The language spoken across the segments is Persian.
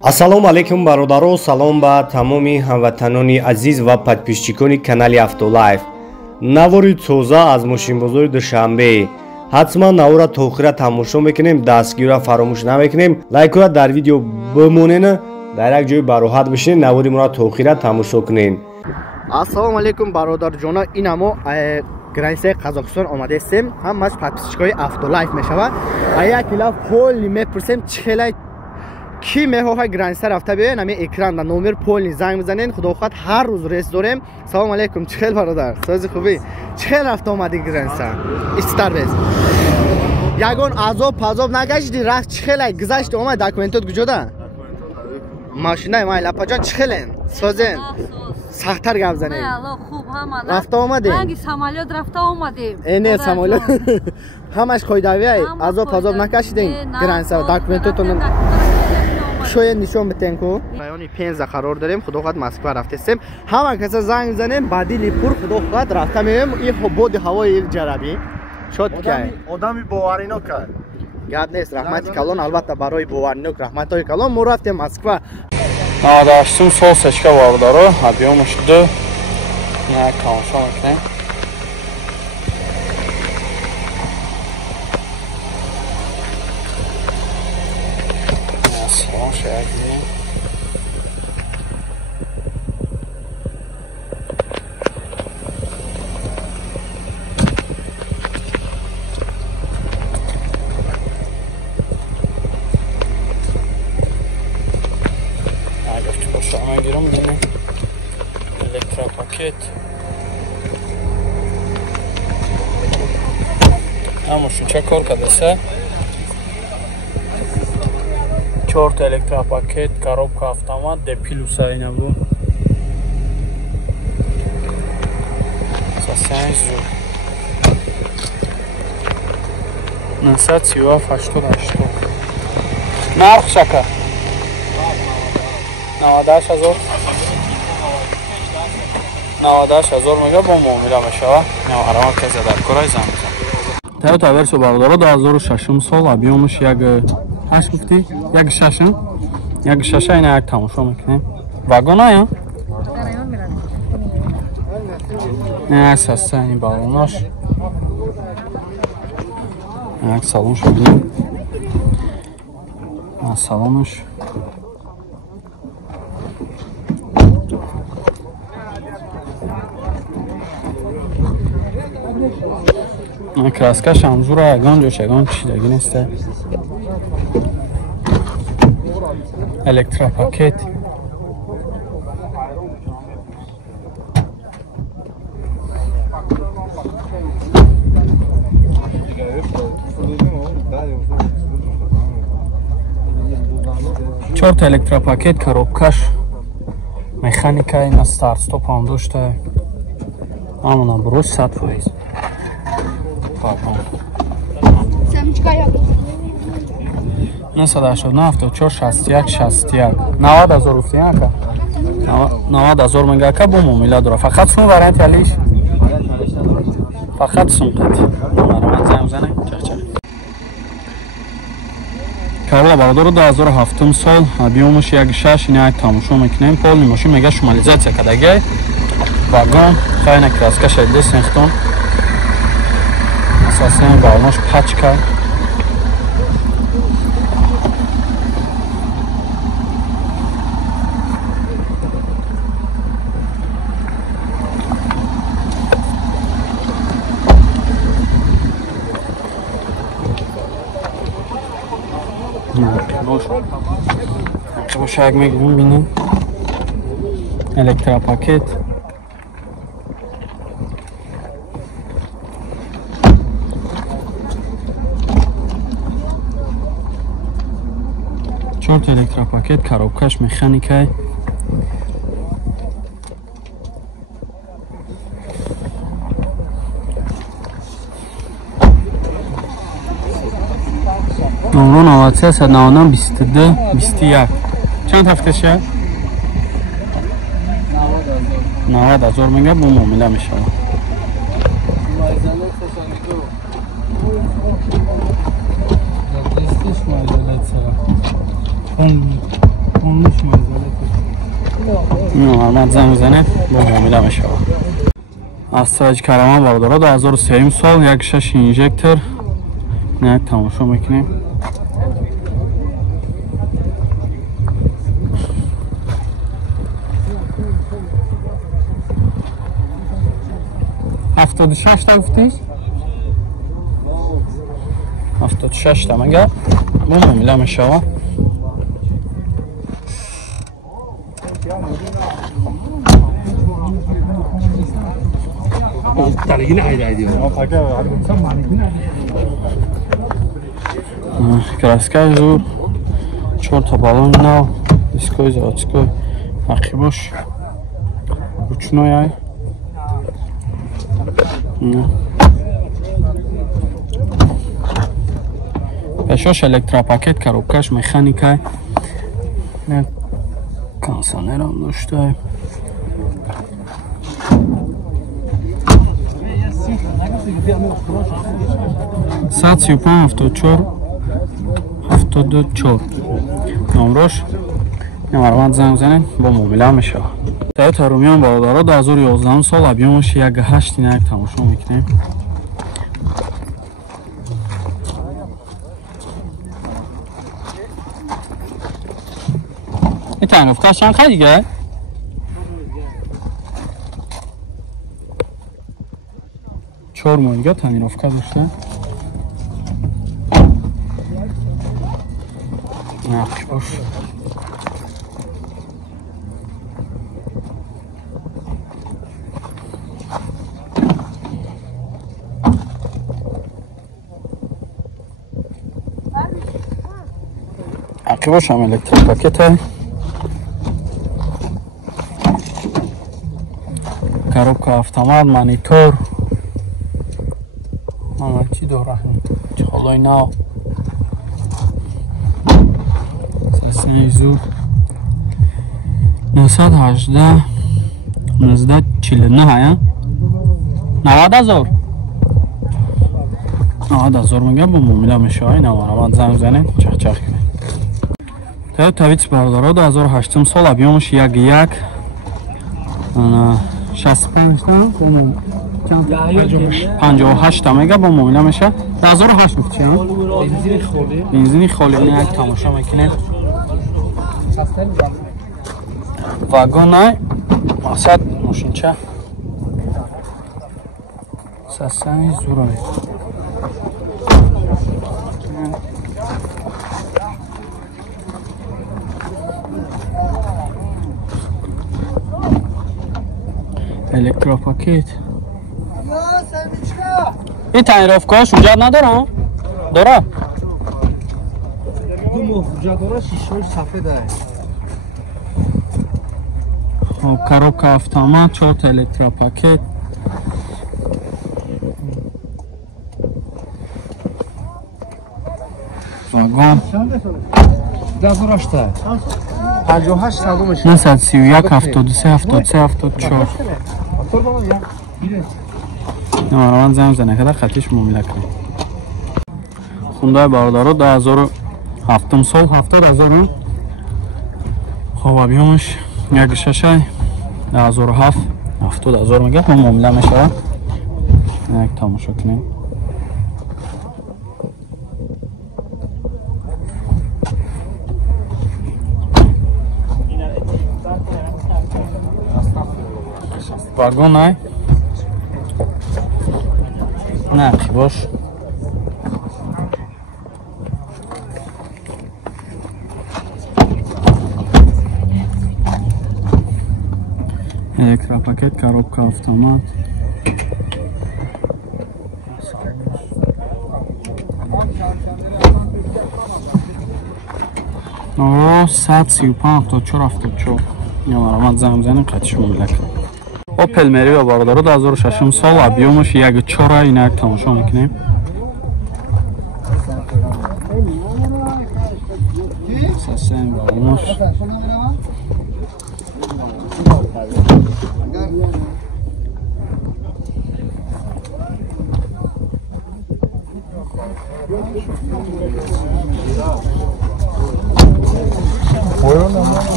ассалому алайкум бародаро, салом ба тамоми ҳамватанони азиз ва подписчикони канали Автолайф. Навори тоза аз мошинбозори Душанбе. ҳатман навора то охира тамошо мекунем, дастгирро фаромӯш намекунем. Лайкора дар видео бимонен, дар як ҷои бароҳат бишин, наворимро то охира тамошо кунен. Ассалому алайкум бародарҷона, инамо границаи Қазоқистон омадастем. Ҳамаш подписчикои Автолайф мешава. Ая кила полни мепурсем чихелай ки мехоҳад граница рафта биёяд, нами экран номер полни занг бизанен. Худохоҳад ҳар рӯз рейс дорем. Салом алайкум, чихел бародар, сози хубӣ, чихел рафта омади граница? Истар без ягон азоб пазоб нагашиди, рафт чихелай гузашти омад, документот куҷода? Машинаи май лапаҷон чихелен, созен сахтар гап занем. Рафта омадем? Ранги самолет рафта омадем. Не самолет. Ҳамаш қоидавиай, азоб пазоб накашидем граница, документотон шояд нишон битем ку. Райони Пенза қарор дорем, худохоҳад Москва рафтастем. Ҳама каса занг мизанем, ба дили пур худохоҳад рафта меоем. ин боди ҳавои ҷарабӣ чоткай одами боваринок кард. гап нест. Раҳмати калон, албатта барои боваринок раҳматҳои калон мо рафтем Москва. 98 сол сечка бародаро, объемш 2. На тамошо мекунем. Гирам дина электропакет ҳамашунча кор кардаса 4 та электропакет, коробка автомат, де плюса инабу сасензу насад 37-88 нарх шака 98,000 98,000 мега бо муомила мешава. Наварама кеза дар кораи замзам. Toyota Verso бародаро 2006 сол, объемш 8 гуфти 1.6 1.6 ина як тамошо мекунем. Вагон ая? Не саста ин балонош. Як салонш бинем. На салонш краскаш амзура ягон ҷош ягон чидагӣ неста. Электропакет чорта электропакет, коробкаш механика ина старт стоп ҳам дошта. Амона брош 100%. نه 189 74 61 61 90,000 گفتین که 90,000 میگه که با مومیلا داره. فقط سون وارنتی علیش فقط سون قطعی مرمت زنگ بزنه چخ چخ کارلا برادر 2007 سال объемش 1.6 اینا یک تماشا میکنیم. پول ماشین میگه شمالیزاسیا کردگی واگن خیلی کراسکش دست نختون اساساً بالناش پچ کرد. Boşak megbun binin elektropaket چهار تا elektropaket коробкаш механикай номро 93 199 22 21 چند هفته شه؟ 90,000 میگه با معامله میشه. محمد زنگ بزنید با معامله میشه. استراج کرمان بردارا 2003 سال یک 6 اینجکتور نه تماشا میکنیم. هفتاد شش تا گفتیش؟ 76 تا مگه؟ با معامله میشه. Краска зур 4 та балон нав диской заводской ақибош ручной ай пешош электропакет коробкаш механикай кондиционерам доштаем. 135-74 номрош номарванд занг занед бо муомила мешавад. Toyota Rumion бародаро 2011 сол объемаш 1.8 инак тамошо мекунем. این تنفکش چند خیلی دیگه؟ چهار مانگا تنفکه داشته. نقش باش. عقبش هم الکتروپاکته. коробка автомат, монитор. Мама чӣ дорад? Чолои нав. Саснаи зур. 918 1949 ая? 90000. 90000 мега бо муомила мешавад. Наварамад занг занед, чахчах кунед. Toyota Vitz бардоро 2008 сол объемаш 1.1 65 تا 58 تا мега با معامله میشه. 2008 گفتی ها؟ بنزین خالی نه یک تماشا میکنید. واگن نه مقصد ماشینچه سسانی زوره الکتروپاکت. این تعریفکاش اونجا نداره؟ داره؟ اونجا داره شیشه سفیده. خب коробка автомат 4 تا الکتروپاکت. واگن 2008 58 سالمش 931 73 73 74 نمارمان زنگ زنه کده خطیش معامله کنیم. خونده بردارو 2007 سال 70000 خب объемش 1.6 2007 70000 میگه با معامله میشه. یک تماشا کنیم. واگن نه نه باش الکتروپاکت коробка автомат о 135 تا 474 نمارمان زنگ زنیم قطعش معامله کنیم. Opel Meriva бардоро 2006 сол объемаш 1.4 инак тамошо мекунем. Сасен балонаш.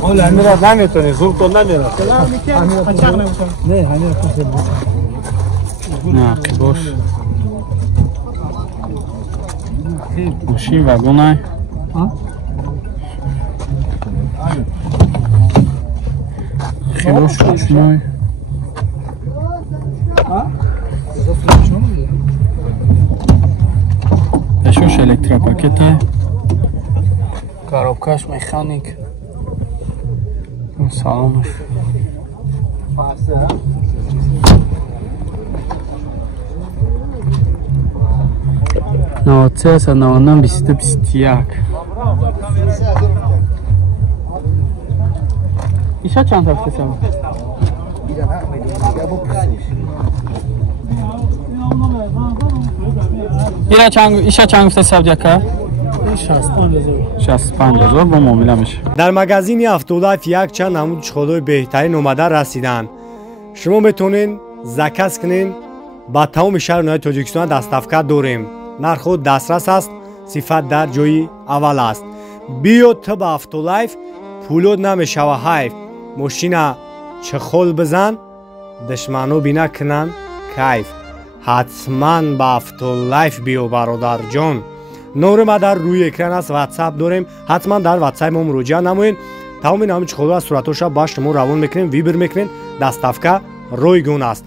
حالا میره نمیتونی زور کن نمیره نه باش ماشین وگونه خیلی شوشنای اشوش الکتروپاکته коробкаш механик салонаш навоцеса навонам 21 иша чанд ҳафтасам иша чанд гуфта савдяка 65000 با معامله میشه. در مگزین افتولایف یک چند نمود چخولای بهترین اومده رسیدن. شما میتونین زکس کنین. با تمام شهرهای تاجیکستان دستافکه داریم. نرخ دسترس است. صفت در جای اول است. بیو تو با افتولایف پولود نمیشه و حیف. ماشین چخول بزن دشمنو بینا کنن کیف. حتما با افتولایف بیو برادر جان. نمره ما در روی اکران است واتساپ داریم حتما در واتساپ ما مراجعه نمایید تمام نام چخولو از صورتوش باش شما روان میکنیم ویبر میکنین دستافکه رویگون است